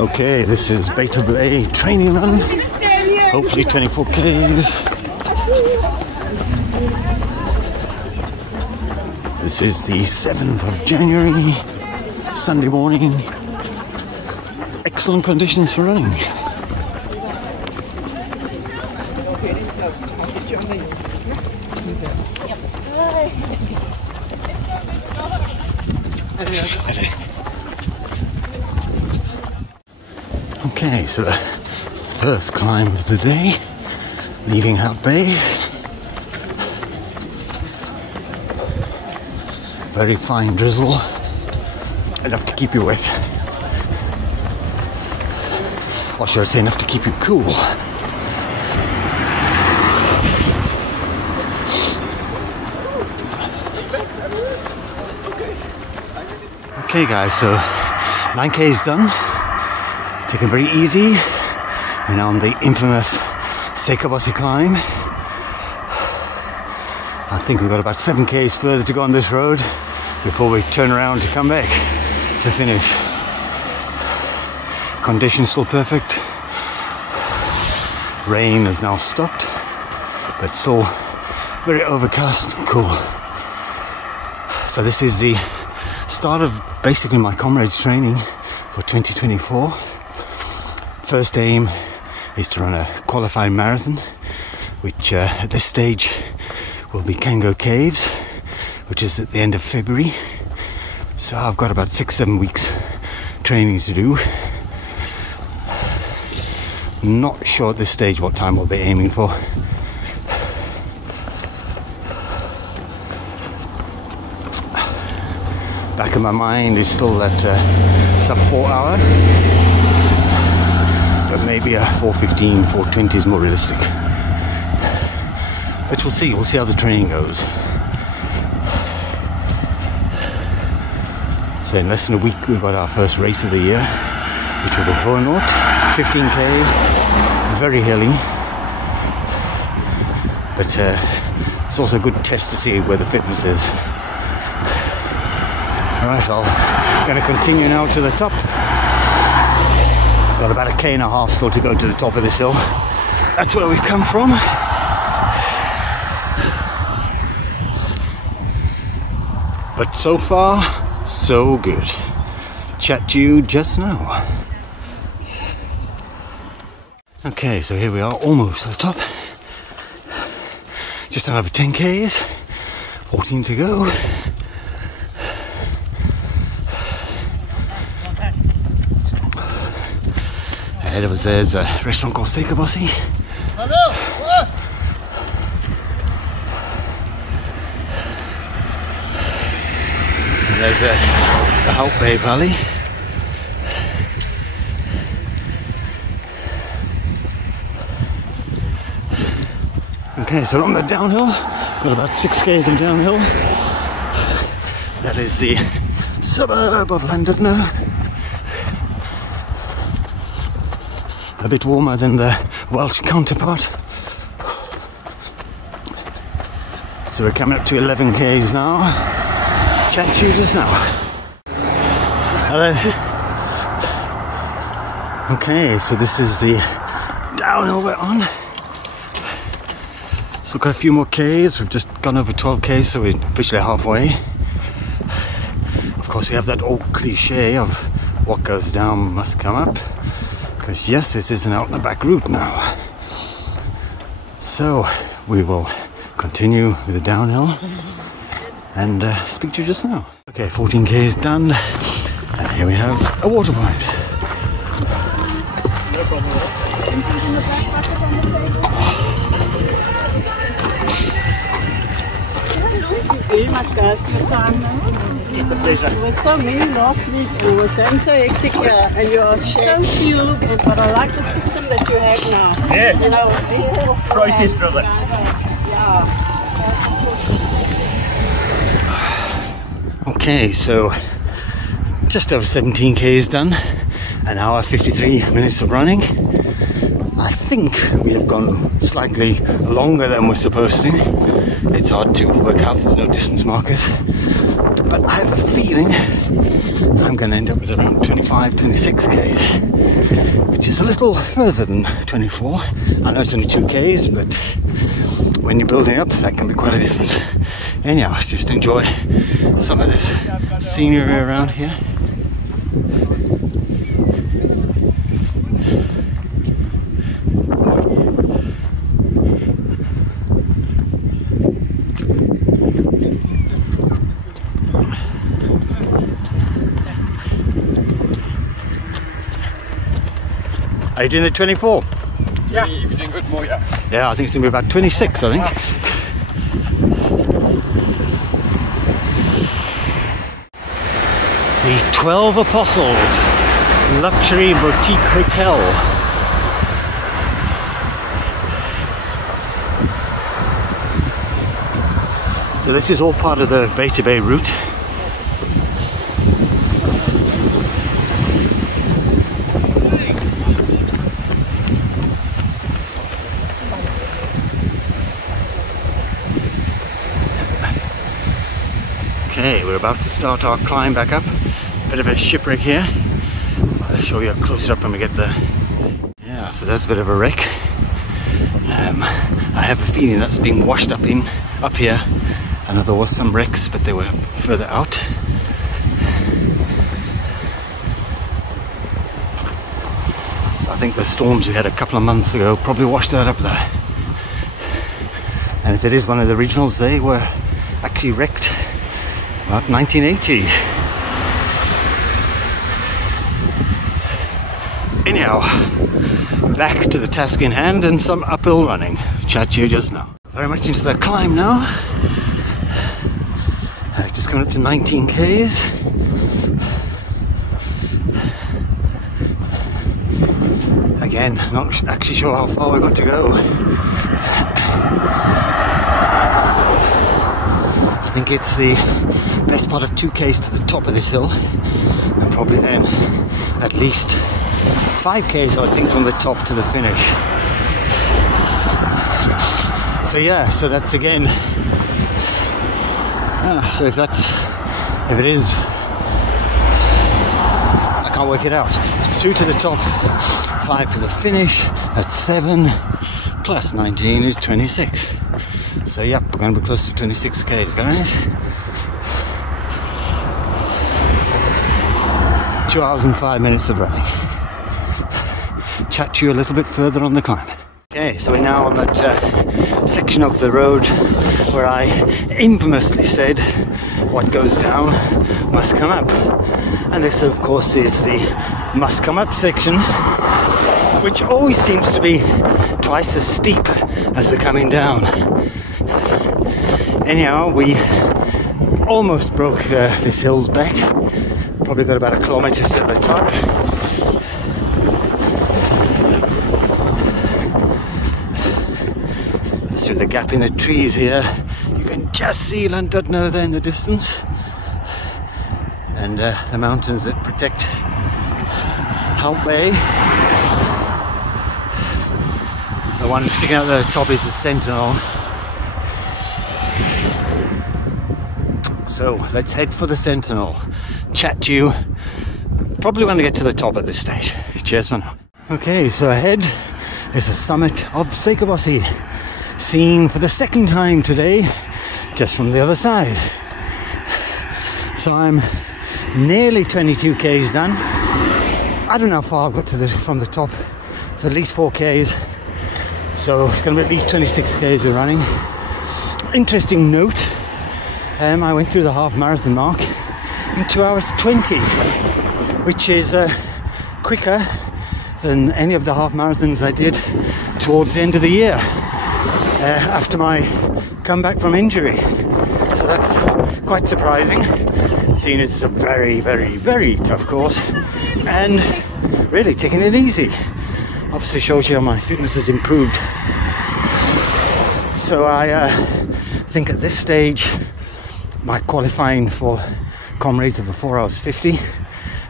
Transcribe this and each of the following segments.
Okay, this is Beta Bay training run. Hopefully 24 Ks. This is the 7th of January, Sunday morning. Excellent conditions for running. Okay, so the first climb of the day, leaving Hout Bay. Very fine drizzle, enough to keep you wet. Or should I say enough to keep you cool. Okay guys, so 9K is done. Taken very easy. We're now on the infamous COMRADES climb. I think we've got about 7 Ks further to go on this road before we turn around to come back to finish. Conditions still perfect. Rain has now stopped, but still very overcast and cool. So this is the start of basically my COMRADES training for 2024. First aim is to run a qualifying marathon, which at this stage will be CANGO Caves, which is at the end of February. So I've got about 6-7 weeks training to do. Not sure at this stage what time we'll be aiming for. Back of my mind is still that sub 4 hour, but maybe a 4:15, 4:20 is more realistic. But we'll see how the training goes. So in less than a week we've got our first race of the year, which will be Hohenort, 15K, very hilly. But it's also a good test to see where the fitness is. Alright, I'm going to continue now to the top. Got about 1.5 K still to go to the top of this hill. That's where we've come from. But so far, so good. Chat to you just now. Okay, so here we are, almost at the top. Just another 10 Ks, 14 to go. Ahead of us there's a restaurant called COMRADES. Hello. And there's the Hout Bay Valley. Okay, so on the downhill, got about 6 Ks of downhill. That is the suburb of Llandudno. A bit warmer than the Welsh counterpart. So we're coming up to 11 Ks now. Chat to you just now. Hello. Okay, so this is the downhill we're on. So we've got a few more Ks. We've just gone over 12 Ks, so we're officially halfway. Of course, we have that old cliche of what goes down must come up. Because yes, this is an out and back route now. So we will continue with the downhill and speak to you just now. Okay, 14 Ks done, and here we have a water point. No problem. Very much, guys, for the time. It's a pleasure. There were so many last week, and it was going so hectic here, and you are so few, but I like the system that you have now. Yeah. You know, process driven. Yeah. Okay, so just over 17 k's done, an hour 53 minutes of running. I think we have gone slightly longer than we're supposed to. It's hard to work out, there's no distance markers, but I have a feeling I'm going to end up with around 25, 26 k's, which is a little further than 24. I know it's only 2 k's, but when you're building up, that can be quite a difference. Anyhow, let's just enjoy some of this scenery around here. Are you doing the 24? Yeah, you're doing good more, yeah. Yeah, I think it's going to be about 26, I think. The 12 Apostles Luxury Boutique Hotel. So this is all part of the Beta Bay route. Okay, we're about to start our climb back up. Bit of a shipwreck here. I'll show you a closer up when we get there. Yeah, so there's a bit of a wreck. I have a feeling that's being washed up here. I know there was some wrecks, but they were further out. So I think the storms we had a couple of months ago probably washed that up there. And if it is one of the regionals, they were actually wrecked about 1980. Anyhow, back to the task in hand and some uphill running. Chat to you just now. Very much into the climb now. Just coming up to 19 k's. Again, not actually sure how far we've got to go. I think it's the best part of 2 k's to the top of this hill, and probably then at least 5 k's I think from the top to the finish. So yeah, so that's again, so if it is, I can't work it out. It's 2 to the top, 5 to the finish, that's 7, plus 19 is 26. So yep, we're going to be close to 26 k's, guys. 2 hours and 5 minutes of running. Chat to you a little bit further on the climb. Okay, so we're now on that section of the road where I infamously said what goes down must come up. And this of course is the must come up section, which always seems to be twice as steep as the coming down. Anyhow, we almost broke this hill's back. Probably got about 1 kilometre to the top. Through the gap in the trees here, you can just see Llandudno there in the distance, and the mountains that protect Hout Bay. The one sticking out the top is the Sentinel. So let's head for the Sentinel. Chat to you probably when I get to the top at this stage. Cheers for now. Okay, so ahead is the summit of Seikobosi, seen for the 2nd time today, just from the other side. So I'm nearly 22 k's done. I don't know how far I've got to from the top. It's at least 4 k's. So it's going to be at least 26 k's of running. Interesting note, I went through the half marathon mark in 2 hours 20, which is quicker than any of the half marathons I did towards the end of the year after my comeback from injury. So that's quite surprising, seeing as it's a very, very, very tough course, and really taking it easy. Obviously shows you how my fitness has improved. So I think at this stage my qualifying for Comrades of a 4 hours 50,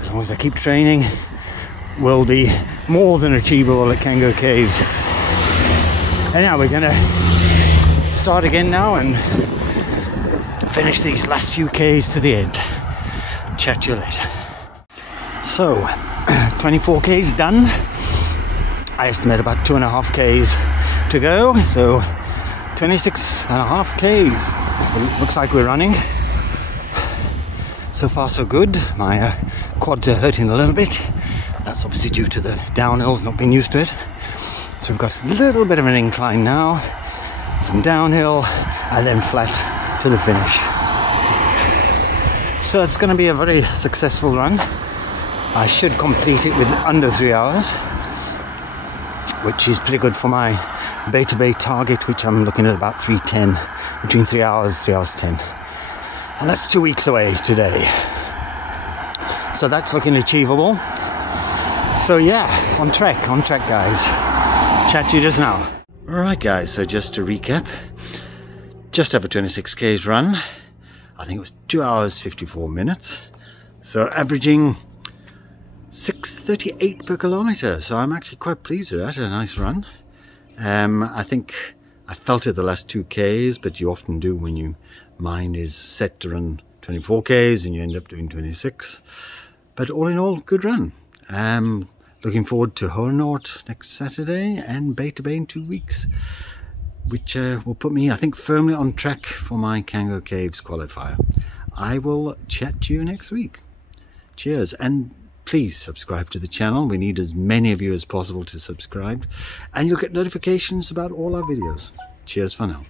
as long as I keep training, will be more than achievable at CANGO Caves. Anyhow, we're gonna start again now and finish these last few Ks to the end. Chat to you later. So 24 Ks done. I estimate about 2.5 Ks to go, so 26.5 Ks. It looks like we're running. So far so good. My quads are hurting a little bit. That's obviously due to the downhills, not being used to it. So we've got a little bit of an incline now, some downhill, and then flat to the finish. So it's going to be a very successful run. I should complete it with under 3 hours, which is pretty good for my Beta Bay target, which I'm looking at about 3:10, between 3 hours, 3 hours 10. And that's 2 weeks away today. So that's looking achievable. So yeah, on track guys. Chat to you just now. Alright guys, so just to recap, just over 26 Ks run. I think it was 2 hours 54 minutes. So averaging 6:38 per kilometer. So I'm actually quite pleased with that. A nice run. I think I felt it the last 2 Ks, but you often do when your mind is set to run 24 Ks and you end up doing 26. But all in all, good run. Looking forward to Hornaut next Saturday and Beta Bay in 2 weeks, which will put me, I think, firmly on track for my CANGO Caves qualifier. I will chat to you next week. Cheers, and please subscribe to the channel. We need as many of you as possible to subscribe, and you'll get notifications about all our videos. Cheers for now.